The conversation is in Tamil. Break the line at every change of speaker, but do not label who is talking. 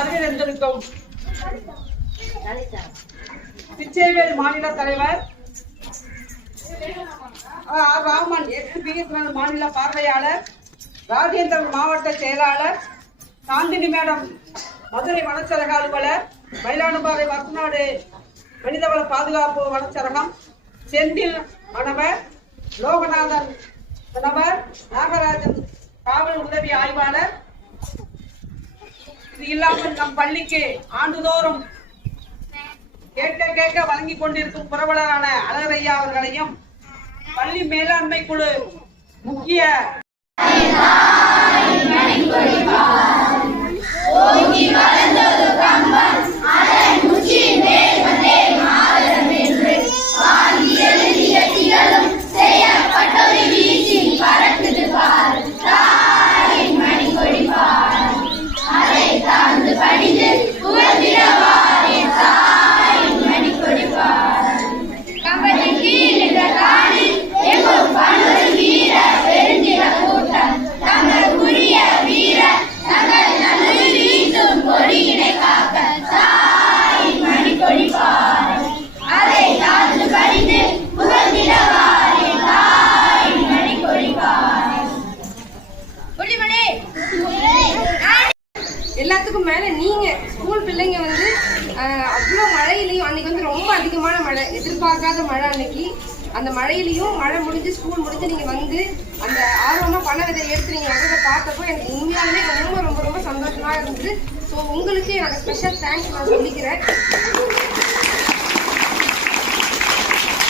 வருகை தந்திருக்கும் பிச்சைவேல் மாநில தலைவர் ஆர். ராமன் பிஎஸ்என்எல் மாநில பார்வையாளர் ராஜேந்திரன் மாவட்ட செயலாளர் சாந்தினி மேடம் மதுரை வனச்சரக அலுவலர் மயிலாடுபாறை வசநாடு மனிதவள பாதுகாப்பு வனச்சரகம் செந்தில் மணவர் லோகநாதன் மணவர் நாகராஜன் காவல் உதவி ஆய்வாளர் இது இல்லாமல் நம் பள்ளிக்கு ஆண்டுதோறும் கேட்க கேட்க வழங்கி கொண்டிருக்கும் புரவலரான அழகரையா அவர்களையும் பள்ளி மேலாண்மை குழு முக்கிய
எல்லாத்துக்கும் மேல நீங்க ஸ்கூல் பிள்ளைங்க வந்து அவ்வளோ மழையிலையும் அன்னைக்கு வந்து ரொம்ப அதிகமான மழை எதிர்பார்க்காத மழை அன்னைக்கு. அந்த மழையிலையும் மழை முடிஞ்சு ஸ்கூல் முடிஞ்சு நீங்க வந்து அந்த ஆர்வமா பண விதை எடுத்து நீங்க வந்ததை பார்த்தப்போ எனக்கு உண்மையாலுமே ரொம்ப ரொம்ப ரொம்ப சந்தோஷமா இருந்தது. ஸோ உங்களுக்கு எனக்கு ஸ்பெஷல் தேங்க்ஸ் நான் சொல்லிக்கிறேன்.